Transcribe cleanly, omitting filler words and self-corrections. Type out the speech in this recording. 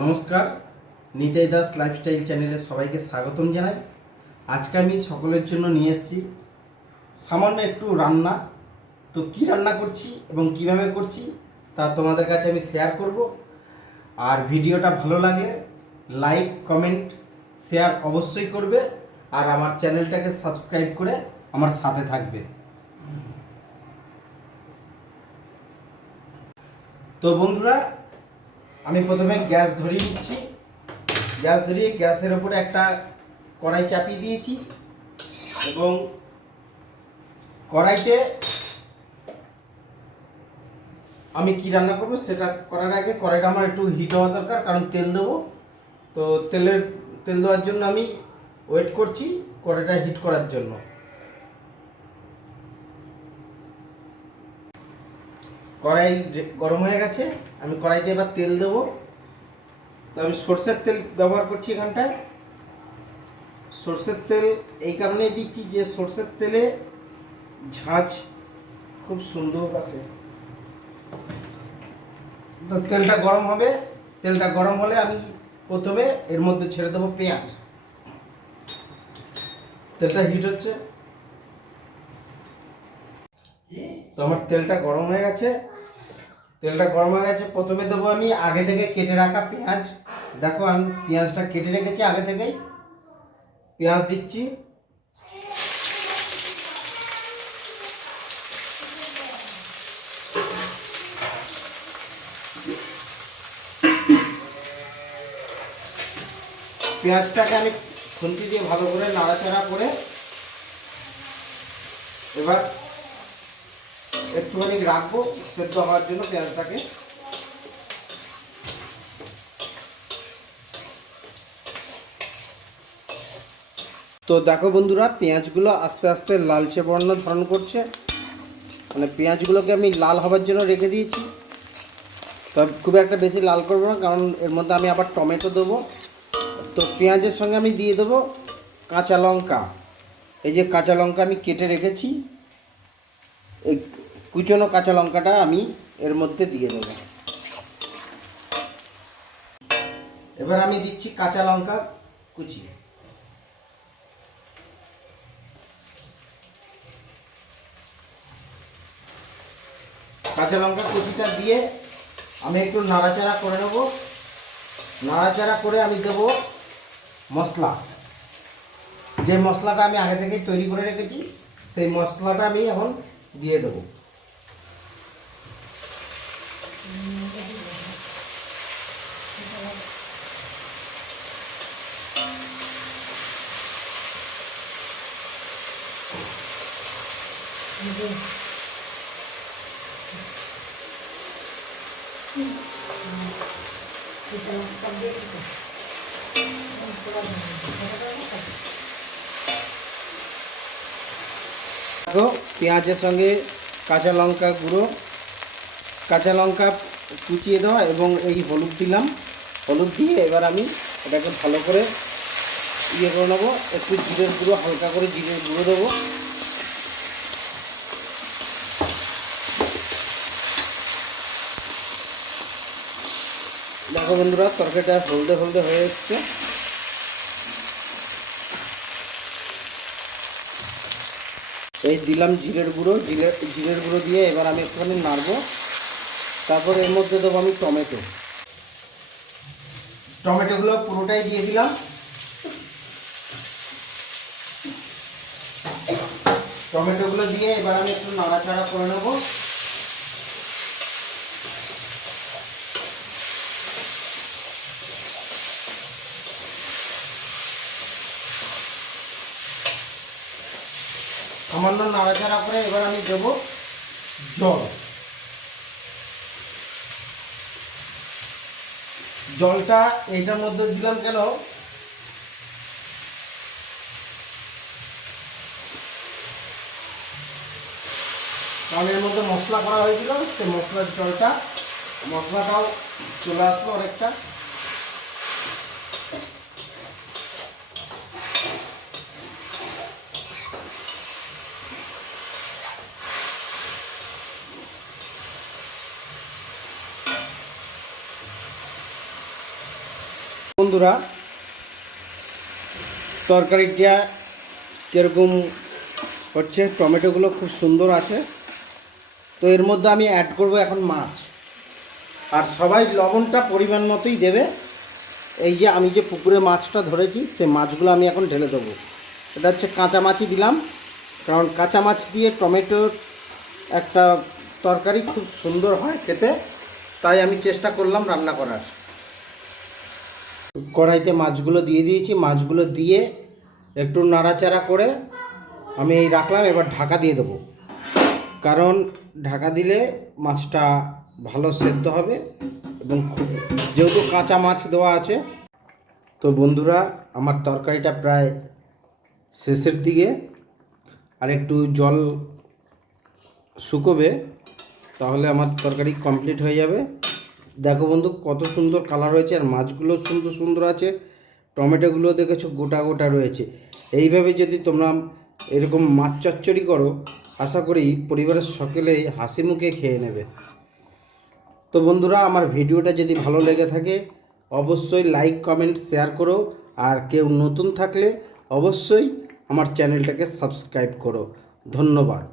নমস্কার, নিতাই দাস লাইফস্টাইল চ্যানেলে সবাইকে স্বাগতম জানাই। আজকে আমি সকলের জন্য নিয়ে এসেছি সামান্য একটু রান্না। তো কী রান্না করছি এবং কিভাবে করছি তা তোমাদের কাছে আমি শেয়ার করব। আর ভিডিওটা ভালো লাগে লাইক, কমেন্ট, শেয়ার অবশ্যই করবে। আর আমার চ্যানেলটাকে সাবস্ক্রাইব করে আমার সাথে থাকবে। তো বন্ধুরা, আমি প্রথমে গ্যাস ধরিয়ে দিচ্ছি। গ্যাস ধরিয়ে গ্যাসের ওপরে একটা কড়াই চাপিয়ে দিয়েছি এবং কড়াইতে আমি কি রান্না করব সেটা করার আগে কড়াইটা আমার একটু হিট হওয়া দরকার, কারণ তেল দেবো। তো তেল দেওয়ার জন্য আমি ওয়েট করছি কড়াইটা হিট করার জন্য। কড়াই গরম হয়ে গেছে, আমি কড়াইতে এবার তেল দেবো। তো আমি সর্ষের তেল ব্যবহার করছি এখানটায়। সর্ষের তেল এই কারণেই দিচ্ছি যে সর্ষের তেলে ঝাঁঝ খুব সুন্দর আসে। তো তেলটা গরম হবে, তেলটা গরম হলে আমি প্রথমে এর মধ্যে ছেড়ে দেবো পেঁয়াজ। তেলটা হিট হচ্ছে, তো আমার তেলটা গরম হয়ে গেছে। প্রথমে দেবো আমি আগে থেকে কেটে রাখা পেঁয়াজ। দেখো, আমি পেঁয়াজটা কেটে রেখেছি আগে থেকেই। পেঁয়াজ দিচ্ছি। পেঁয়াজটাকে আমি খুন্তি দিয়ে ভালো করে নাড়াচাড়া করে এবার একটুখানি রাখবো সেদ্ধ হওয়ার জন্য পেঁয়াজটাকে। তো দেখো বন্ধুরা, পেঁয়াজগুলো আস্তে আস্তে লালচে বর্ণ ধারণ করছে। মানে পেঁয়াজগুলোকে আমি লাল হবার জন্য রেখে দিয়েছি। তবে খুব একটা বেশি লাল করবো না, কারণ এর মধ্যে আমি আবার টমেটো দেবো। তো পেঁয়াজের সঙ্গে আমি দিয়ে দেবো কাঁচা লঙ্কা। এই যে কাঁচা লঙ্কা আমি কেটে রেখেছি, এই কুচনো কাঁচা লঙ্কাটা আমি এর মধ্যে দিয়ে দেবো। এবার আমি দিচ্ছি কাঁচা লঙ্কা কুচি। কাঁচা লঙ্কা কুচিটা দিয়ে আমি একটু নাড়াচাড়া করে নেব। নাড়াচাড়া করে আমি দেবো মশলা। যে মশলাটা আমি আগে থেকেই তৈরি করে রেখেছি সেই মশলাটা আমি এখন দিয়ে দেবো। দেখো, পেঁয়াজের সঙ্গে কাঁচা লঙ্কা গুঁড়ো, কাঁচা লঙ্কা কুচিয়ে দেওয়া এবং এই হলুদ দিলাম। হলুদ দিয়ে এবার আমি এটাকে ভালো করে করে নেবো। একটু জিরের গুঁড়ো, হালকা করে জিরের গুঁড়ো দেবো। দেখো বন্ধুরা, তরকারিটা হলদে হলদে হয়ে এসছে। এই দিলাম জিরের গুঁড়ো। জিরের গুঁড়ো দিয়ে এবার আমি একটুখানি নাড়বো। তারপর এর মধ্যে দেবো আমি টমেটোগুলো পুরোটাই দিয়ে দিলাম। টমেটোগুলো দিয়ে এবার আমি একটু নাড়াচাড়া করে নেব। সামান্য নাড়াচাড়া করে এবার আমি দেবো জল। জলটা এইটার মধ্যে দিলাম কেন, কারণ এর মধ্যে মশলা করা হয়েছিল, সেই মশলার জলটা, মশলাটাও চলে আসলো অনেকটা। বন্ধুরা তরকারিটা কীরকম হচ্ছে, টমেটোগুলো খুব সুন্দর আছে। তো এর মধ্যে আমি অ্যাড করব এখন মাছ, আর সবাই লবণটা পরিমাণ মতোই দেবে। এই যে আমি যে পুকুরে মাছটা ধরেছি সে মাছগুলো আমি এখন ঢেলে দেবো। এটা হচ্ছে কাঁচা মাছই দিলাম, কারণ কাঁচা মাছ দিয়ে টমেটোর একটা তরকারি খুব সুন্দর হয় খেতে, তাই আমি চেষ্টা করলাম রান্না করার। কড়াইতে মাছগুলো দিয়ে দিয়েছি, মাছগুলো দিয়ে একটু নাড়াচাড়া করে আমি এই রাখলাম। এবার ঢাকা দিয়ে দেবো, কারণ ঢাকা দিলে মাছটা ভালো সেদ্ধ হবে এবং খুব, যেহেতু কাঁচা মাছ দেওয়া আছে। তো বন্ধুরা আমার তরকারিটা প্রায় শেষের দিকে, আর একটু জল শুকোবে, তাহলে আমার তরকারি কমপ্লিট হয়ে যাবে। দেখো বন্ধু কত সুন্দর কালার হয়েছে, আর মাছগুলো সুন্দর সুন্দর আছে, টমেটোগুলো দেখেছো গোটা গোটা রয়েছে। এইভাবে যদি তোমরা এরকম মাছ চচ্চড়ি করো, আশা করি পরিবারের সকলেই হাসি মুখে খেয়ে নেবে। তো বন্ধুরা আমার ভিডিওটা যদি ভালো লেগে থাকে অবশ্যই লাইক কমেন্ট শেয়ার করো, আর কেউ নতুন থাকলে অবশ্যই আমার চ্যানেলটাকে সাবস্ক্রাইব করো। ধন্যবাদ।